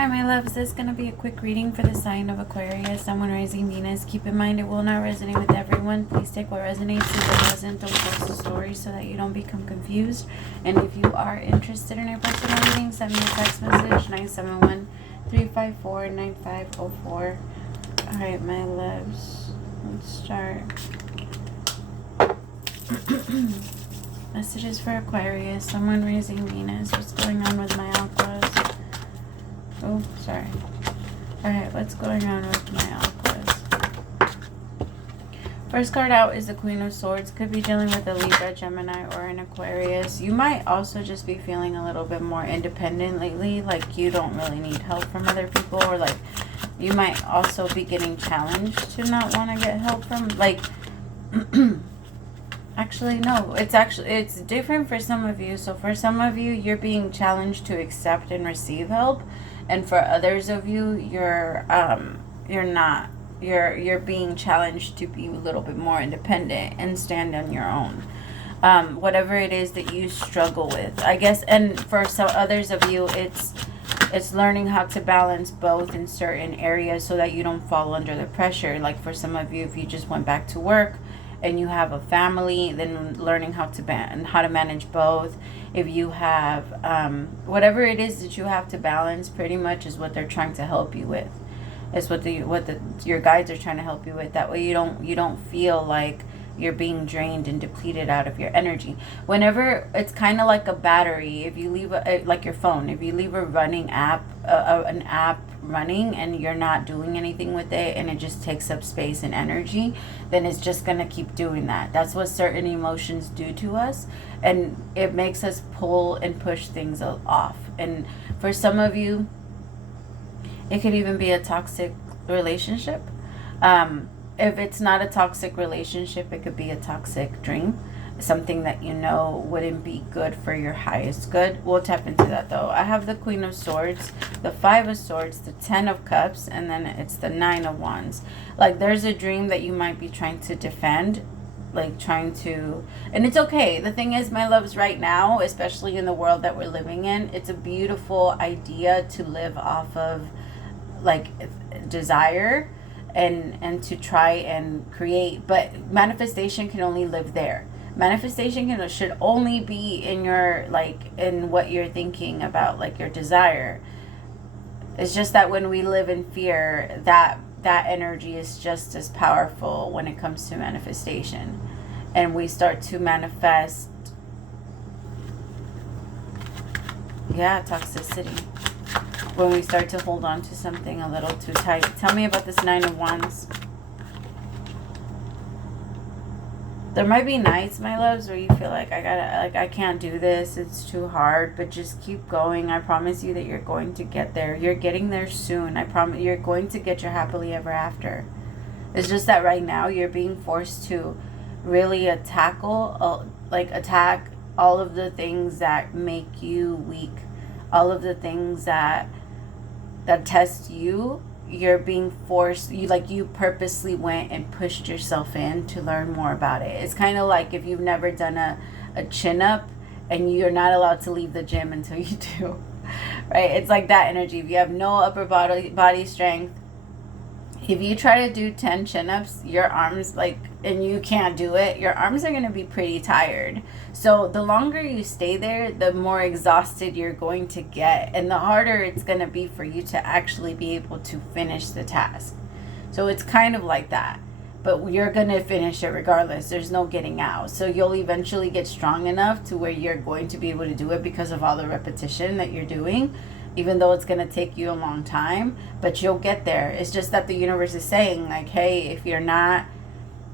Hi, my loves. This is going to be a quick reading for the sign of Aquarius, Sun, Moon, Rising, Venus. Keep in mind it will not resonate with everyone. Please take what resonates. If it doesn't, don't post the story so that you don't become confused. And if you are interested in a personal reading, send me a text message, 971-354-9504. Alright, my loves. Let's start. Messages for Aquarius, Sun, Moon, Rising, Venus. What's going on with my aquas? Oh, sorry. Alright, what's going on with my aquas? First card out is the Queen of Swords. Could be dealing with a Libra, Gemini, or an Aquarius. You might also just be feeling a little bit more independent lately. Like you don't really need help from other people. Or like you might also be getting challenged to not want to get help from. Like, actually, no. It's different for some of you. So for some of you, you're being challenged to accept and receive help. And for others of you, you're not. You're being challenged to be a little bit more independent and stand on your own. Whatever it is that you struggle with, I guess. And for some others of you, it's learning how to balance both in certain areas so that you don't fall under the pressure. Like for some of you, if you just went back to work and you have a family, then learning how to manage both. If you have whatever it is that you have to balance, pretty much is what they're trying to help you with. It's what your guides are trying to help you with. That way you don't feel like you're being drained and depleted out of your energy. Whenever it's kind of like a battery, if you leave like your phone, if you leave a running app, an app running and you're not doing anything with it and it just takes up space and energy, then it's just going to keep doing that. That's what certain emotions do to us, and it makes us pull and push things off. And for some of you, it could even be a toxic relationship. If it's not a toxic relationship, it could be a toxic dream. Something that you know wouldn't be good for your highest good. We'll tap into that though. I have the Queen of Swords, the Five of Swords, the Ten of Cups, and then it's the Nine of Wands. Like there's a dream that you might be trying to defend. And it's okay. The thing is, my loves, right now, especially in the world that we're living in, it's a beautiful idea to live off of like desire and to try and create, but manifestation can only live there. Manifestation should only be in your, like, in what you're thinking about, like your desire. It's just that when we live in fear, that energy is just as powerful when it comes to manifestation, and we start to manifest toxicity when we start to hold on to something a little too tight. Tell me about this Nine of Wands. There might be nights, my loves, where you feel like I can't do this, it's too hard, but just keep going. I promise you that you're going to get there. You're getting there soon. I promise you're going to get your happily ever after. It's just that right now you're being forced to really attack all of the things that make you weak, all of the things that test you. You're being forced, you purposely went and pushed yourself in to learn more about it. It's kind of like if you've never done a chin-up and you're not allowed to leave the gym until you do, right? It's like that energy. If you have no upper body strength, if you try to do 10 chin-ups, your arms, and you can't do it, your arms are going to be pretty tired. So the longer you stay there, the more exhausted you're going to get, and the harder it's going to be for you to actually be able to finish the task. So it's kind of like that, but you're going to finish it regardless. There's no getting out. So you'll eventually get strong enough to where you're going to be able to do it because of all the repetition that you're doing, even though it's going to take you a long time, but you'll get there. It's just that the universe is saying, like, hey,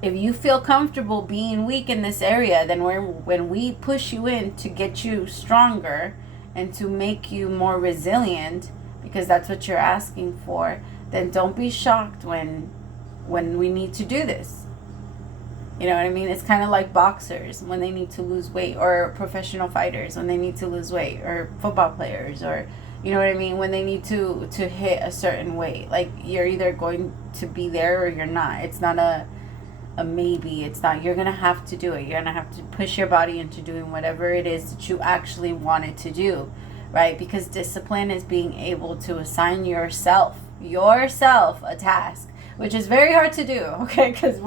if you feel comfortable being weak in this area, then when we push you in to get you stronger and to make you more resilient, because that's what you're asking for, then don't be shocked when we need to do this. You know what I mean? It's kind of like boxers when they need to lose weight, or professional fighters when they need to lose weight, or football players, or you know what I mean, when they need to hit a certain weight. Like, you're either going to be there or you're not. It's not a maybe. It's not. You're going to have to do it. You're going to have to push your body into doing whatever it is that you actually want it to do, right? Because discipline is being able to assign yourself a task, which is very hard to do, okay? Because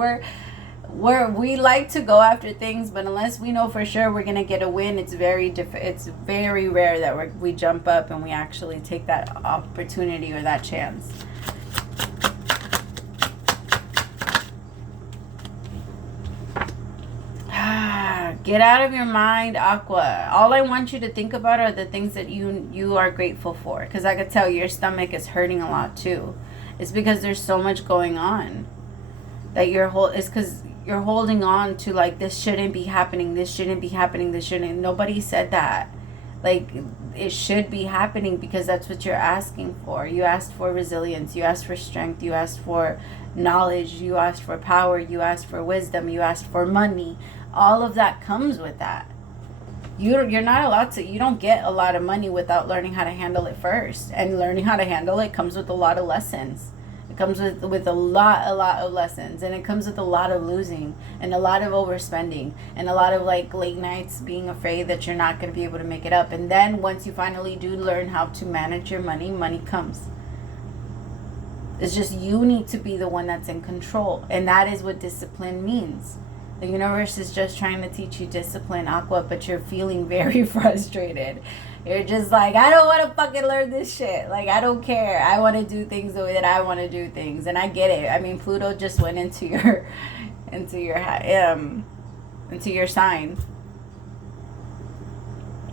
we like to go after things, but unless we know for sure we're gonna get a win, it's very rare that we jump up and we actually take that opportunity or that chance. Get out of your mind, Aqua. All I want you to think about are the things that you are grateful for. Because I could tell your stomach is hurting a lot too. It's because there's so much going on that it's because you're holding on to, like, this shouldn't be happening, this shouldn't be happening, this shouldn't. Nobody said that. Like, it should be happening because that's what you're asking for. You asked for resilience, you asked for strength, you asked for knowledge, you asked for power, you asked for wisdom, you asked for money. All of that comes with that. You're not allowed to, you don't get a lot of money without learning how to handle it first. And learning how to handle it comes with a lot of lessons. It comes with a lot of lessons. And it comes with a lot of losing and a lot of overspending and a lot of, like, late nights being afraid that you're not going to be able to make it up. And then once you finally do learn how to manage your money, money comes. It's just you need to be the one that's in control. And that is what discipline means. The universe is just trying to teach you discipline, Aqua, but you're feeling very frustrated. You're just like, I don't want to fucking learn this shit. Like, I don't care. I want to do things the way that I want to do things. And I get it. I mean, Pluto just went into your sign.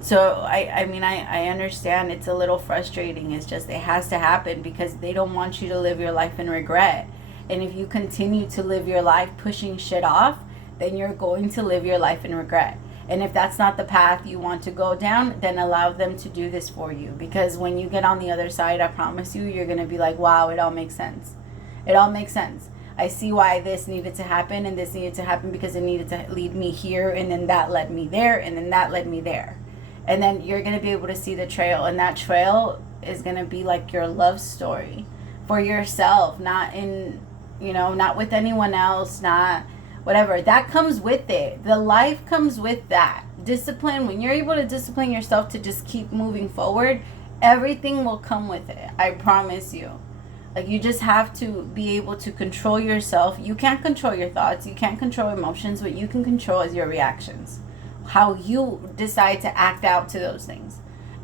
So, I understand it's a little frustrating. It's just, it has to happen because they don't want you to live your life in regret. And if you continue to live your life pushing shit off, then you're going to live your life in regret. And if that's not the path you want to go down, then allow them to do this for you. Because when you get on the other side, I promise you, you're going to be like, wow, it all makes sense. It all makes sense. I see why this needed to happen, and this needed to happen because it needed to lead me here, and then that led me there, and then that led me there. And then you're going to be able to see the trail, and that trail is going to be like your love story for yourself, not with anyone else, not whatever. That comes with it. The life comes with that. Discipline, when you're able to discipline yourself to just keep moving forward, everything will come with it. I promise you. Like, you just have to be able to control yourself. You can't control your thoughts. You can't control emotions. What you can control is your reactions. How you decide to act out to those things.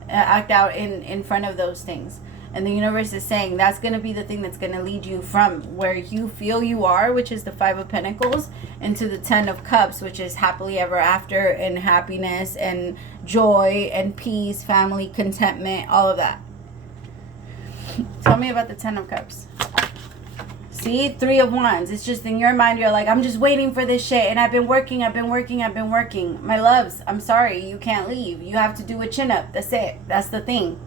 Act out in front of those things. And the universe is saying that's going to be the thing that's going to lead you from where you feel you are, which is the 5 of Pentacles, into the 10 of Cups, which is happily ever after and happiness and joy and peace, family, contentment, all of that. Tell me about the 10 of Cups. See, 3 of Wands. It's just in your mind, you're like, I'm just waiting for this shit. And I've been working. My loves, I'm sorry. You can't leave. You have to do a chin up. That's it. That's the thing.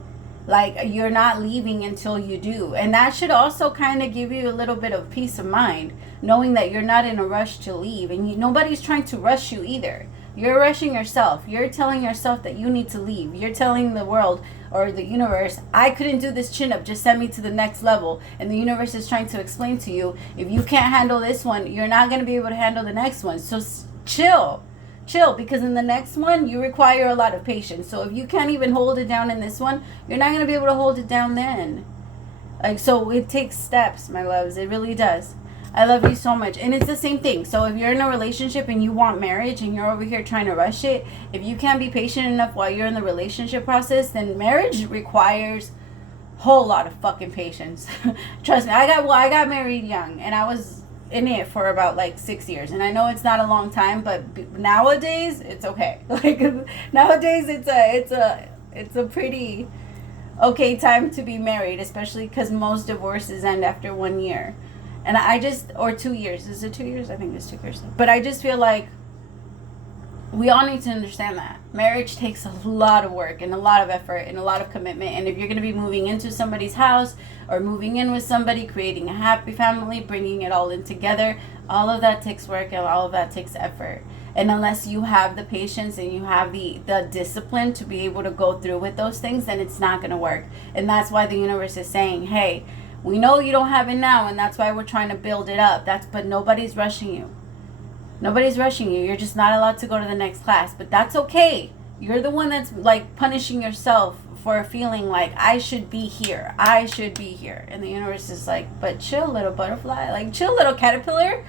Like, you're not leaving until you do. And that should also kind of give you a little bit of peace of mind, knowing that you're not in a rush to leave. And nobody's trying to rush you either. You're rushing yourself. You're telling yourself that you need to leave. You're telling the world or the universe, I couldn't do this chin up. Just send me to the next level. And the universe is trying to explain to you, if you can't handle this one, you're not going to be able to handle the next one. So chill, because in the next one you require a lot of patience. So if you can't even hold it down in this one, you're not going to be able to hold it down then. Like, so it takes steps, my loves. It really does. I love you so much. And it's the same thing. So if you're in a relationship and you want marriage and you're over here trying to rush it, if you can't be patient enough while you're in the relationship process, then marriage requires a whole lot of fucking patience. Trust me. I got married young, and I was in it for about like 6 years, and I know it's not a long time, but nowadays it's okay. Like, nowadays it's a pretty okay time to be married, especially because most divorces end after 1 year, and or 2 years. Is it 2 years? I think it's 2 years. But I just feel like we all need to understand that marriage takes a lot of work and a lot of effort and a lot of commitment. And if you're going to be moving into somebody's house or moving in with somebody, creating a happy family, bringing it all in together, all of that takes work and all of that takes effort. And unless you have the patience and you have the discipline to be able to go through with those things, then it's not going to work. And that's why the universe is saying, hey, we know you don't have it now, and that's why we're trying to build it up. But nobody's rushing you. Nobody's rushing you. You're just not allowed to go to the next class. But that's okay. You're the one that's like punishing yourself for feeling like I should be here. I should be here. And the universe is like, but chill, little butterfly. Like, chill, little caterpillar.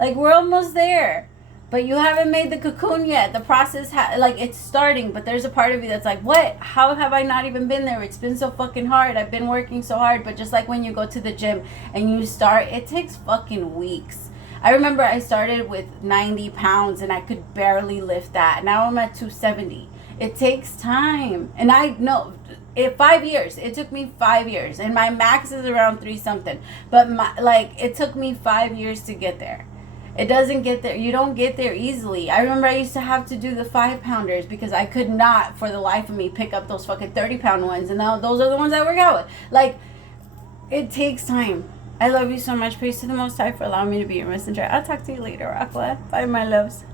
Like, we're almost there. But you haven't made the cocoon yet. The process, like, it's starting. But there's a part of you that's like, what? How have I not even been there? It's been so fucking hard. I've been working so hard. But just like when you go to the gym and you start, it takes fucking weeks. I remember I started with 90 pounds and I could barely lift that. Now I'm at 270. It takes time. And I know, 5 years. It took me 5 years. And my max is around 3 something. But it took me 5 years to get there. It doesn't get there. You don't get there easily. I remember I used to have to do the 5-pounders because I could not, for the life of me, pick up those fucking 30-pound ones. And now those are the ones I work out with. Like, it takes time. I love you so much. Praise to the Most High for allowing me to be your messenger. I'll talk to you later, Aqua. Bye, my loves.